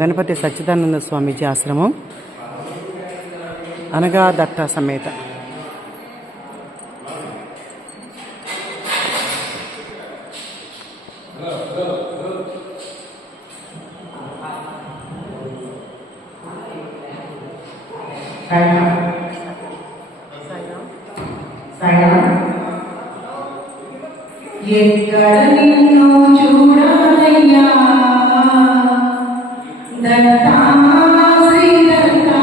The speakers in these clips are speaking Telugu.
గణపతి సచ్చిదానంద స్వామీజీ ఆశ్రమం అనగా దత్త సమేత. ఎక్కడ నిన్ను చూడాలయ్యా దత్తా శ్రీ దత్తా,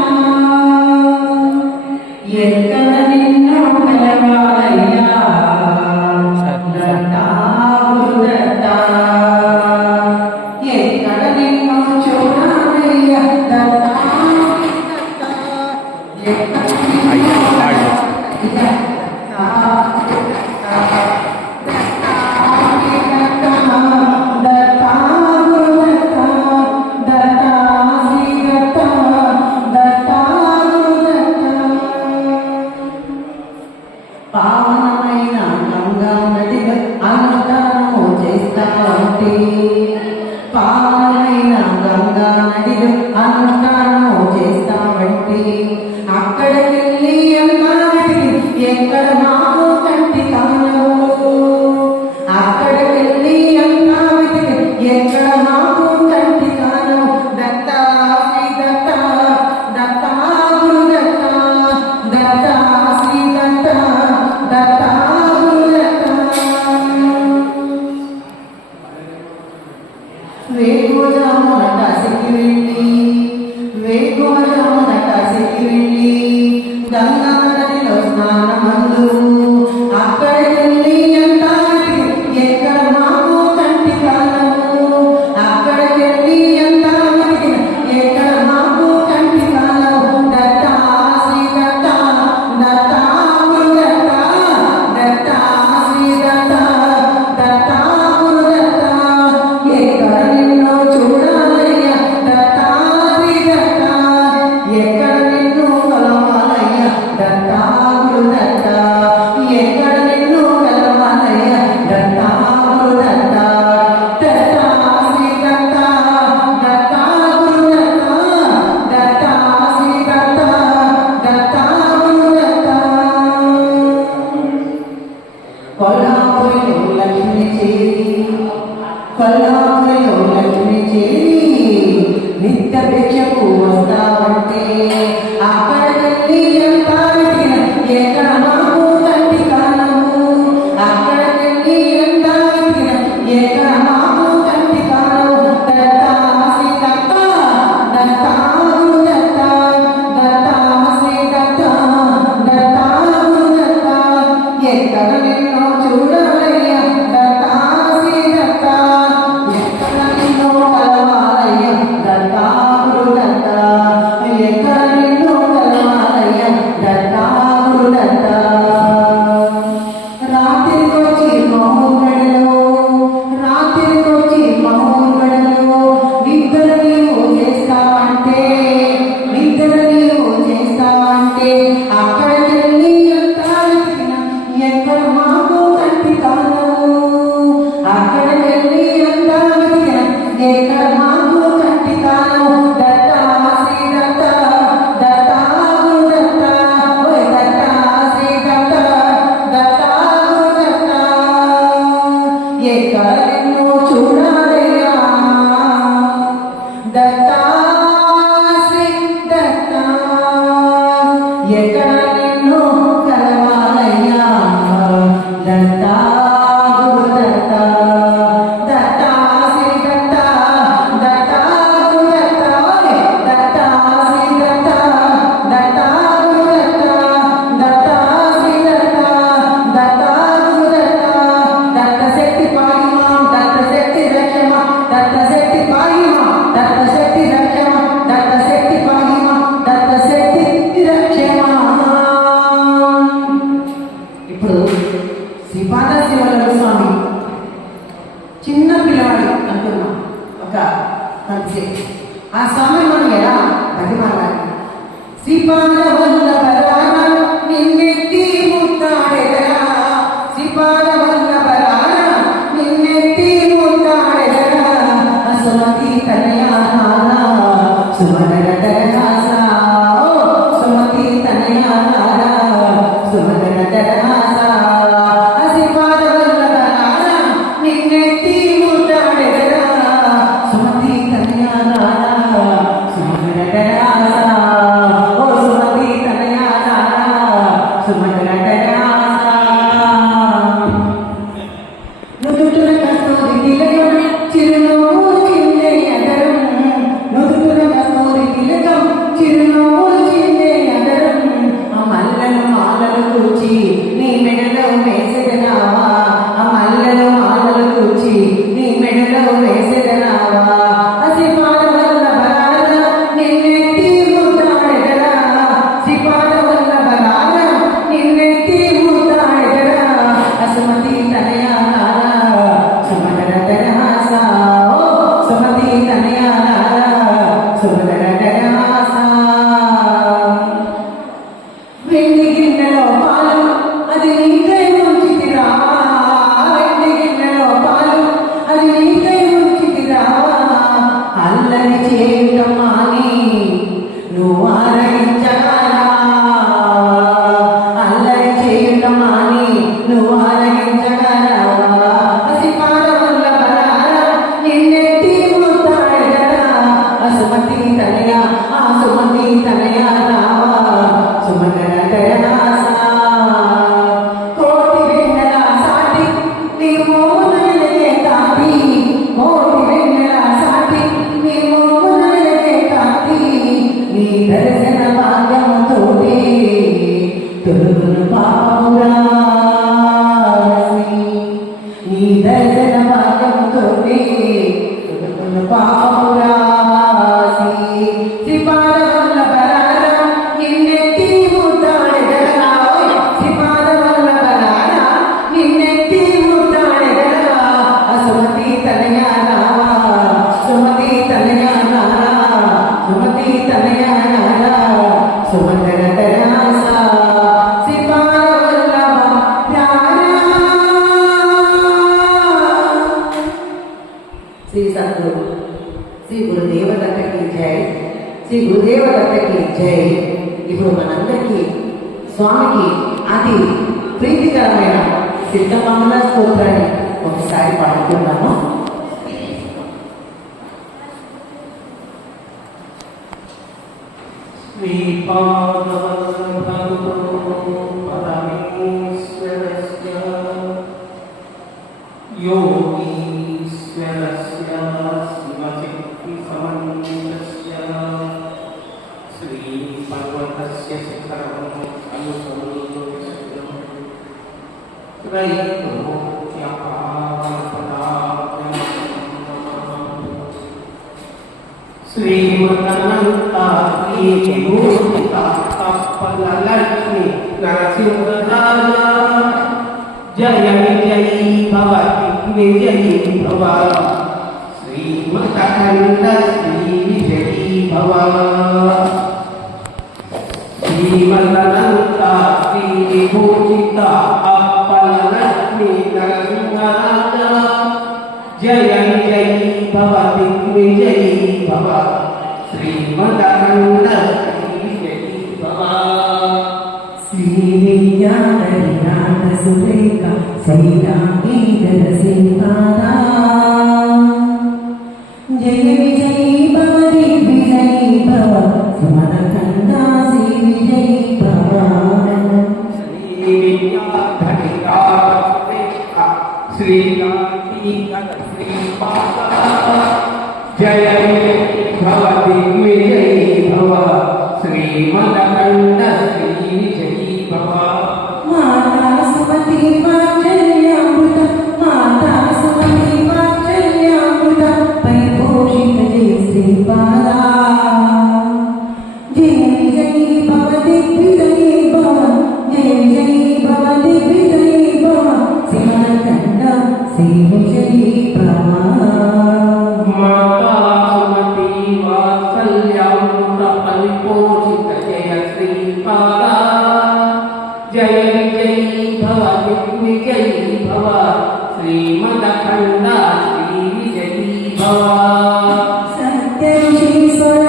ఎక్కడ నిన్ను కలవాలయ్యా దత్తా గురు దత్తా, ఎక్కడ నిన్ను చూడాలయ్యా దత్తా దత్తా, ఎక్కడ పావనమైన గంగా నదిలో అనుష్ఠానము చేస్తావంటే, పావనమైన గంగా నదిలో అనుష్ఠానము చేస్తావంటే, అక్కడికెళ్ళి ఎక్కడ నాకు కంటి కానవు, అక్కడికెళ్ళి ఎక్కడ నాకు కంటి కానవు దత్తా శ్రీ దత్తా, దత్తా గురు దత్తా, దత్తా శ్రీ దత్తా, దత్తా గురు దత్తా. వేగోజామున కాశీకి వెళ్ళి, వేగోజామున కాశీకి వెళ్ళి గంగా నదిలో స్నానమందు, అక్కడికెళ్ళి ఎక్కడ మాకు కంటి కాలము, అక్కడికెళ్ళి ఎక్కడ మాకు కంటి కాలము దత్తా శ్రీ దత్తా, దత్తా గురు దత్తా, దత్తా శ్రీ దత్తా, దత్తా గురు దత్తా, ఎక్కడ నిన్ను చూడాలయ్యా దత్తా శ్రీ దత్తా, ఎక్కడ నిన్ను కలవాలయ్యా దత్తా గురు దత్తా, ఎక్కడ నిన్ను కలవాలయ్యా దత్తా గురు దత్తా, దత్తా శ్రీ దత్తా, దత్తా గురు దత్తా, దత్తా శ్రీ దత్తా, దత్తా గురు దత్తా. కొల్లాపురిలో లక్ష్మి చేరి, కొల్లాపురిలో లక్ష్మి చేరి నిత్య భిక్షకు వస్తావంటే, అక్కడికెళ్ళి ఎక్కడ మాకు కంటి కాలము, అక్కడికెళ్ళి ఎక్కడ మాకు కంటి కాలము దత్తా శ్రీ దత్తా, దత్తా గురు దత్తా, దత్తా శ్రీ దత్తా, దత్తా గురు దత్తా, ఎక్కడ నిన్ను చూడాలయ్యా దత్తా శ్రీ దత్తా, ఎక్కడ నిన్ను కలవాలయ్యా దత్తా గురు దత్తా, ఎక్కడ నిన్ను కలవాలయ్యా దత్తా గురు దత్తా. రాత్రికొచ్చి మహోగడలో, రాత్రికొచ్చి మహోగడలో నిద్ర నీవు చేస్తావంటే, నిద్ర నీవు చేస్తావంటే, అక్కడికెళ్ళి ఎక్కడ మాకు కంటి కాలము, అక్కడికెళ్ళి ఎక్కడ మాకు కంటి కాలము దత్తా శ్రీ దత్తా, దత్తా గురు దత్తా, ఓయ్ దత్తా శ్రీ దత్తా, దత్తా గురు దత్తా, ఎక్కడ నిన్ను చూడాలయ్యా దత్తా శ్రీ దత్తా, ఎక్కడ నిన్ను కలవాలయ్యా దత్తా గురు దత్తా, దత్తా శ్రీ దత్తా, దత్తా గురు దత్తా, దత్తా శ్రీ దత్తా, దత్తా గురు దత్తా, దత్తా శ్రీ దత్తా, దత్తా గురు దత్తా, దత్త శక్తి పాహిమా, దత్త శక్తి రక్షమా, దత్త శక్తి పాహిమా, దత్త శక్తి రక్షమా, దత్త శక్తి పాహిమా, దత్త శక్తి రక్షమా. ఇప్పుడు శ్రీపాద శివరామ స్వామి చిన్న పిల్లవాడు అనుకున్నాం, ఒక మనిషి, ఆ స్వామి మనం ఎలా బతిమాలాలి? శ్రీపాద వల్లభరాన నిన్నెత్తి ముత్తాడెదరా, శ్రీపాద వల్లభరాన నిన్నెత్తి ముత్తాడెదరా, అసమతి కళ్యాణ సుమధుర దరహాస సుమతి తనయార సుమధుర దరహాస శ్రీపాద వల్లభరార నిన్నెత్తి ముద్దాడెదరా సుమతి తనయార సుమధుర దరహాస సుమతి తనయార సుమధుర దరహాస నుదుటున కస్తూరి తిలకం చిరునవ్వు చిందే అదరం నుదుటున కస్తూరి తిలకం చిరునవ్వు చిందే అదరం ఆ మల్లెల మాలలు కూర్చి నీ మెడలో వేసెదనావా ఆ మల్లెల మాలలు కూర్చి నీ మెడలో వేసెదనావా శ్రీపాద వల్లభరార నిన్నెత్తి ముద్దాడెదరా శ్రీపాద వల్లభరార నిన్నెత్తి ముద్దాడెదరా సుమతి తనయార సుమధుర దరహాస సుమతి తనయార సుమధుర దరహాస వెండి గిన్నెలో పాలు అది నీకై ఉంచితిరా వెండి గిన్నెలో పాలు అది నీకై ఉంచితిరా అల్లరి చేయటం మాని నువ్వు ఆరగించగలరా అల్లరి చేయటం మాని నువ్వు ఆరగించగలరా శ్రీపాద వల్లభరార నిన్నెత్తి ముద్దాడెదరా సుమతి తనయ సుమతి తనయ రావా సుమధుర దరహాస కోటి వెన్నెల సాటి నీ మోమునలకే కాటి కోటి వెన్నెల సాటి నీ మోమునలకే కాటి నీ దర్శన భాగ్యముతోటి తొలుగును పాపమురాసి నీ దర్శన భాగ్యముతోటి తొలుగును పాపమురాసి శ్రీపాద వల్లభరార నిన్నెత్తి ముద్దాడెదరా శ్రీపాద వల్లభరార నిన్నెత్తి ముద్దాడెదరా సుమతి తనయార సుమతి తనయార సుమతి తనయార సుమధుర దరహాస శ్రీపాద వల్లభరార శ్రీ సద్గురు శ్రీ గురుదేవ దత్తకి జై శ్రీ గురుదేవ దత్తకి జై ఇప్పుడు మనందరికీ స్వామికి అతి ప్రీతికరమైన సిద్ధమంగళ స్తోత్రాన్ని ఒకసారి పాడుతున్నాము. परमेश्वरस्य योगीश्वरस्य शिवशक्तिसमन्वितस्य श्रीपर्वतस्य शिखरम् अनुसंविष्टम् श्रीमदनन्तात्मूर्तिकात्मलक्ष्मी नरसिंहराजा जय विजयी भव विजयी भव श्रीमदखण्ड श्री विजयी भव श्रीमदनन्ता श्री विभूषिता लक्ष्मी नरसिंहराजा जय विजयी भव विजयी भव श्रीमदखण्ड श्री विजयी भव శ్రీవిద్యాధరినాథ సురేఖ శ్రీరామేంద్ర సింహాద జయ విజయీ భవ దిగ్విజయీ భవ సుమనకంద శ్రీ విజయీ భవ जय भव दिग्विजयी भव श्रीमदखण्ड श्री विजयी भव माता सुमति वात्सल्यामृत माता सुमति वात्सल्यामृत परिपोषित जय श्रीपादा जय विजयी भव दिग्विजयी भव जय विजयी भव दिग्विजयी भव सिंहखण्ड श्री विजयी भव माता सुमति वात्सल्यामृत परिपोषित जय श्रीपादा जय विजयी भव दिग्विजयी भव श्रीमदखण्ड श्री विजयी भव सत्यऋषीश्वर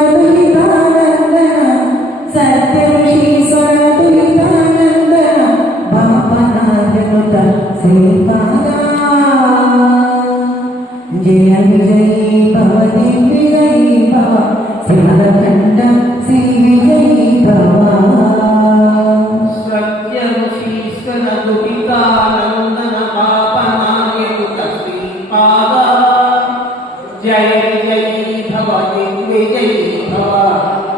దిగ్విజయీ భవ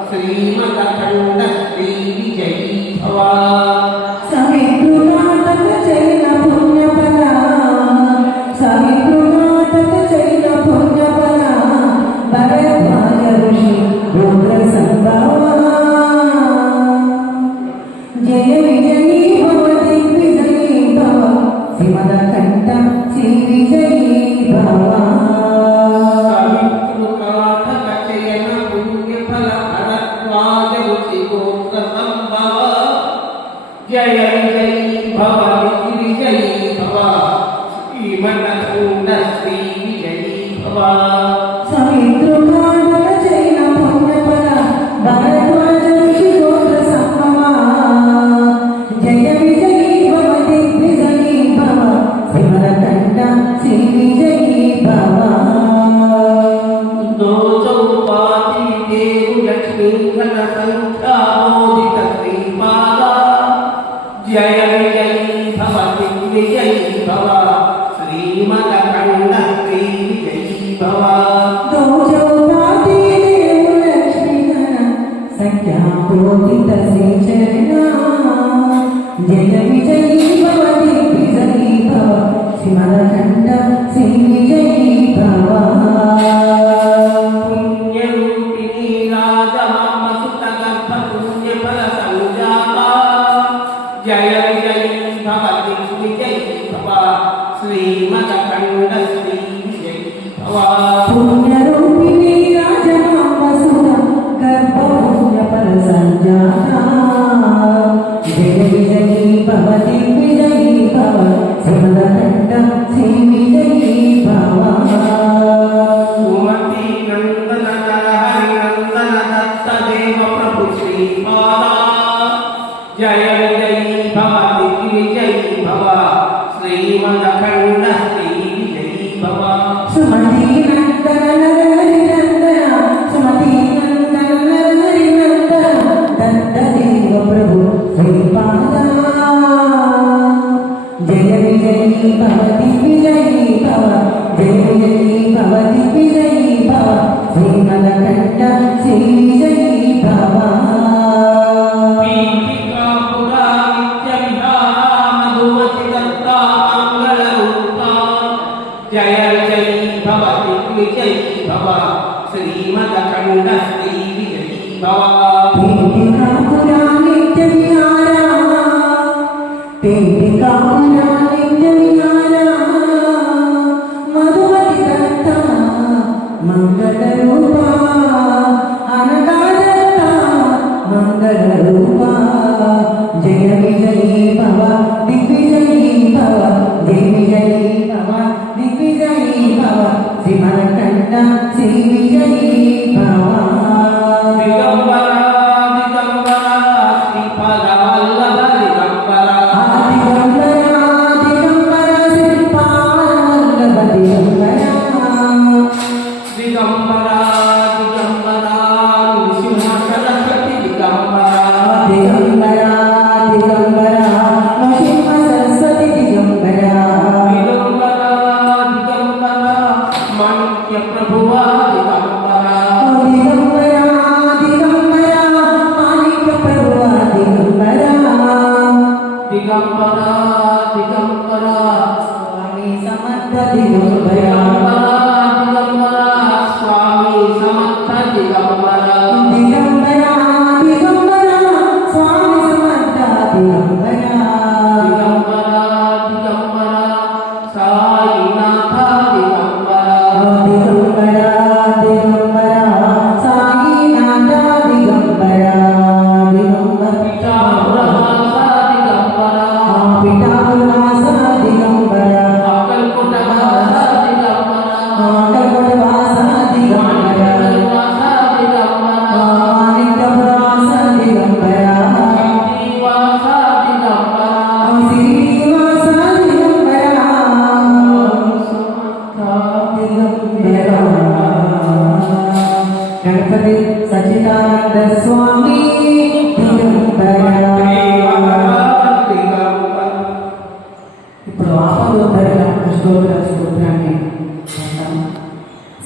శ్రీమదఖండ శ్రీ విజయీ భవ సవితృనాటక చైన పుణ్యఫల సవితృనాటక చైన పుణ్యఫల భరద్వాజ ఋషి రుద్ర సంభవ జయ విజయీ భవ దిగ్విజయీ భవ శ్రీమదఖండ శ్రీ విజయీ భవ జయ విజయీ భవ దిగ్విజయీ భవ శ్రీమదఖండ శ్రీ విజయీ భవ సవితృనాటక చైన పుణ్యఫల భరద్వాజ ఋషి రుద్ర సంభవ జయ విజయీ భవ దిగ్విజయీ భవ శ్రీమదఖండ శ్రీ విజయీ భవ దోచౌపాతి దేవు లక్ష్మీ ఘన సంఖ్యామోదిత శ్రీపాద జయ విజయీ భవ దిగ్విజయీ భవ శ్రీమదఖండ శ్రీ విజయీ భవ దోచౌపాతి దేవు లక్ష్మీధర సంఖ్యాపోతిత శ్రీచరణ జయ విజయీ భవ దిగ్విజయీ భవ శ్రీమదఖండ శ్రీ విజయీ భవ పుణ్యరూపిణీ రాజమామసుత గర్భ పుణ్యఫల సంజాత జయ విజయీ భవ దిగ్విజయీ భవ శ్రీమదఖండ శ్రీ విజయీ భవ పుణ్యరూపిణీ రాజమామసుత గర్భపుణ్యఫల సంజాత జయ విజయీ భవ దిగ్విజయీ భవ శ్రీమదఖండ శ్రీ విజయీ భవ సుమతి నందన హరి నందన దత్త దేవ ప్రభు శ్రీపాద జయ విజయీ భవ దిగ్విజయీ భవ శ్రీమదఖండ శ్రీ విజయీ భవ సుమతి నందన హరి నందన సుమతి నందన హరి నందన దత్త దేవ ప్రభు శ్రీపాద జయ విజయీ భవ దిగ్విజయీ భవ జయ విజయీ భవ దిగ్విజయీ భవ శ్రీమదఖండ శ్రీ విజయీ భవ పీఠికా పురా నిత్య విహార మధుమతి దత్తా మంగళ రూపా జయ విజయీ భవ దిగ్విజయీ భవ శ్రీమదఖండ శ్రీ విజయీ భవ పీఠికాపురా నిత్య విహార పీఠికాపురా నిత్య విహార మధుమతి దత్త మంగళ రూప అనగా దత్త మంగళ రూప జయ విజయీ భవ దిగ్విజయీ భవ జయ విజయీ భవ దిగ్విజయీ భవ శ్రీమదఖండ శ్రీ విజయీ భవ దిగంబర దిగంబర శ్రీపాద వల్లభ దిగంబర దిగంబర దిగంబర నృసింహ సరస్వతి దిగంబర దిగంబర దిగంబర మాణిక్య ప్రభువా దిగంబర దిగంబర దిగంబర దిగంబర దిగంబర స్వామి సమర్థ దిగంబర దిగంబర దిగంబర సాయినాథ దిగంబర పిఠాపురవాస దిగంబర అక్కల్కోట వాస దిగంబర వాస దిగంబర శ్రీవాస గణపతి సచ్చిదానంద స్వామి ఇప్పుడు ఆపదోద్ధరణ స్తోత్రాన్ని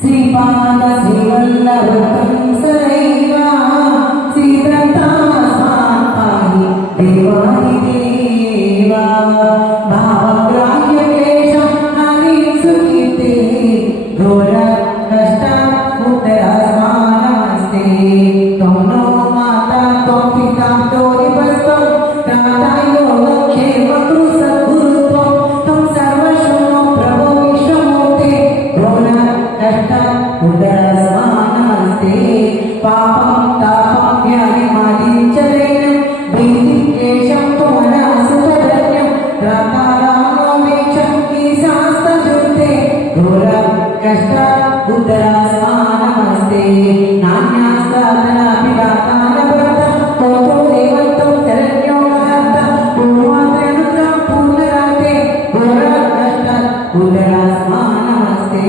శ్రీపాద శ్రీవల్లభ పాపం తాపం వ్యాధి మాదించలేనం భీతి క్లేశం సుధరణ్యం రాతారామోక్షం ఈ శాస్త్ర జుతే ఘోర కష్ట ఉత్తరాస్మానమస్తే నాణ్యాస్త్రాభిదాతాన వ్రత కోతో దేవంతం శరణ్యోగహర్త పూర్వాద్రనుగ్రహం పూర్ణరాతే ఘోర కష్ట ఉత్తరాస్మానమస్తే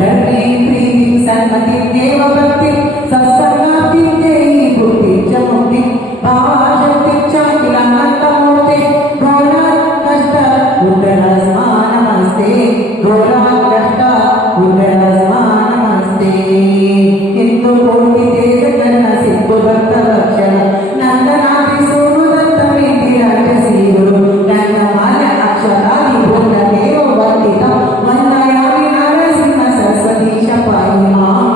ధర్మే ప్రీతి సన్మతి దేవ భక్తి సత్సంగాప్తి దేహి భూతి చ ముక్తి భావాశక్తి చ కిలానంతమూర్తి ఘోర కష్ట ఉత్తరాస్మానమస్తే ఘోర కష్ట ఉత్తరాస్మానమస్తే హిందూ కోటి తేజ కర్ణ సిద్ధు భక్త లక్షణ నందనాది సోమదత్త మేధి రాజ శ్రీ గురు నందమాల అక్షరాది భూత దేవ వందిత వందయామి నరసింహ సరస్వతీశ పాయి మాం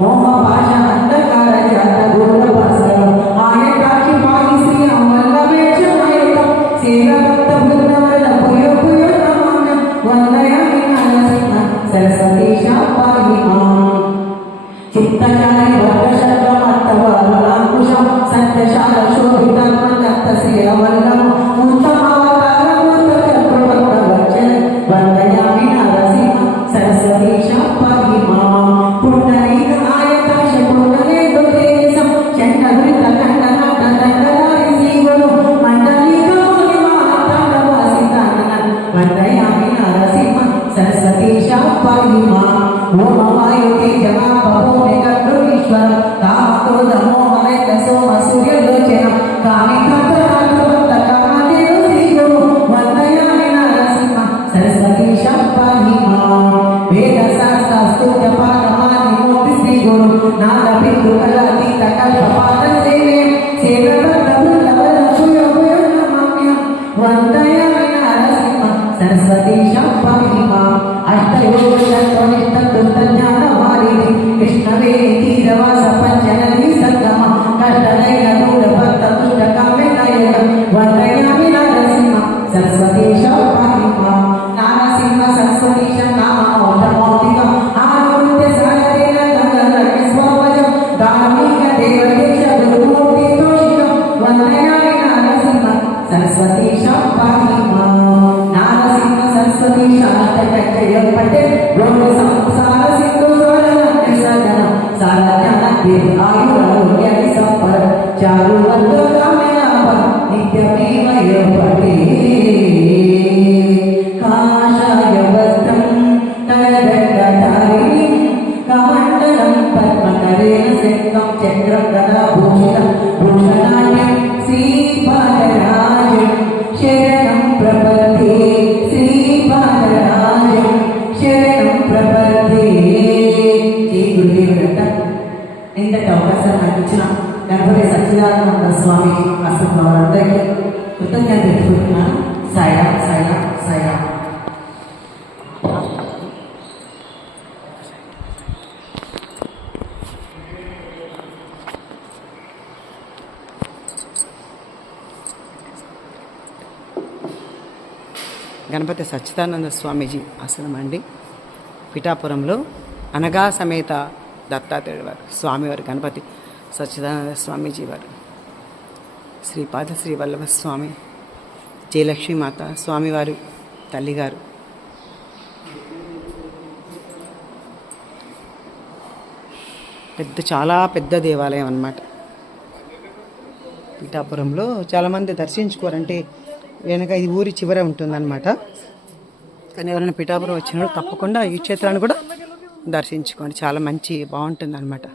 మోహ భాష అంధకార జాత ఘోర భాస్కరం ఆయకాక్షి పాయి శ్రీ అమల్లవేక్ష మయకం సేవ భక్త బృందవన పుయో పుయో నమామ్యం వందయామి నరసింహ సరస్వతీశ పాయి మాం చిత్తచారి వర్గశబ్దమర్థవారులాంకుశం సత్యశాల శోభితాత్మకత్త శ్రీరవల్లం ఉత్తమావతారమూర్తకల్పవచ్చన వందయామి నరసింహ సరస్వతీశ పాయి మాం పుండరీక ఆయతాశ పుండరేందు తేజసం చండవృత ఖండనాట దండధారి శ్రీగురు మండలీక మౌలి మహాతాండవాసితానన వందయామి నరసింహ సరస్వతీశ పాయి మాం ఓం వాయుతే జమా బహోమి కర్ణీశ్వర కామక్రోధ మోహరైత సోమ సూర్యలోచన కామికత్త కామదేవ శ్రీగురు వందయామి నరసింహ సరస్వతీశ పాయి మాం వేద శాస్త్ర స్తుత్య పాఠమాని మూర్తి శ్రీగురు నాద బిందు కళాతీత కల్పపాద సేవే సేవభక్త బృందవన పుయో పుయో నమామ్యం వందయామి నరసింహ సరస్వతీశ పాయి మాం అష్టయోగ తత్వనిష్ట జ్ఞాన వారిని కృష్ణవేణి తీరవాస పంచనది సంగమ కష్టదైన దూర భక్త దుష్ట కామ్య నాయక వందయామి నరసింహ సరస్వతీశ పాయి మాం నారసింహ సరస్వతీశ నామ మౌఢమౌతికం ఆనృత్య సాగతేన గంగరటి స్వభజం ధార్మిక దేవదేశ గురుమూర్తి దోషికం వందయామి నరసింహ సరస్వతీశ పాయి మాం నారసింహ సరస్వతీశ అష్టకజయ పటే రోగ సంసార సింధు స్వరణ సదన సారజన దేవ ఆయురారోగ్యాన్ని సంపద చారు వర్గ కామ్యలాభ నిత్యమేమయ పటే కాషాయ వస్త్రం కరదండధారిణి కమండలం పద్మకరేణ శంఖం చక్రం గదాభూషితం భూషణాఢ్యం శ్రీపాదరాజం శరణం ప్రపద్యే శ్రీపాదరాజం శరణం ప్రపద్యే జై గురుదేవుడంట. ఇంతటి అవకాశం నాకు ఇచ్చిన గణపతి సచ్చిదానంద స్వామి అసలు వారందరికీ కృతజ్ఞత తెలుపుతున్నాను. సాయిరాం సాయిరాం సాయిరాం. గణపతి సచ్చిదానంద స్వామీజీ ఆశ్రమం అండి, పిఠాపురంలో అనగా సమేత దత్తాత్రేయుడు వారు స్వామివారు గణపతి సచ్చిదానంద స్వామీజీ వారు, శ్రీపాద శ్రీ వల్లభ స్వామి, జయలక్ష్మీమాత స్వామివారు తల్లిగారు. చాలా పెద్ద దేవాలయం అన్నమాట. పిఠాపురంలో చాలామంది దర్శించుకోరంటే వెనక ఇది ఊరి చివర ఉంటుందన్నమాట. కానీ ఎవరైనా పిఠాపురం వచ్చినప్పుడు తప్పకుండా ఈ క్షేత్రాన్ని కూడా దర్శించుకోండి, చాలా బాగుంటుంది అనమాట.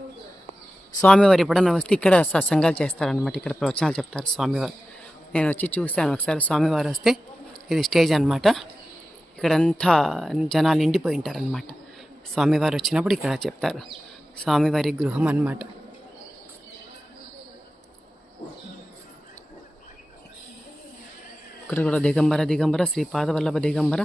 స్వామివారు ఎప్పుడన్నా వస్తే ఇక్కడ సత్సంగాలు చేస్తారనమాట, ఇక్కడ ప్రవచనాలు చెప్తారు స్వామివారు. నేను వచ్చి చూశాను ఒకసారి స్వామివారు వస్తే. ఇది స్టేజ్ అనమాట, ఇక్కడంతా జనాలు నిండిపోయి ఉంటారనమాట. స్వామివారు వచ్చినప్పుడు ఇక్కడ చెప్తారు, స్వామివారి గృహం అన్నమాట. ఇక్కడ కూడా దిగంబర శ్రీపాద వల్లభ దిగంబర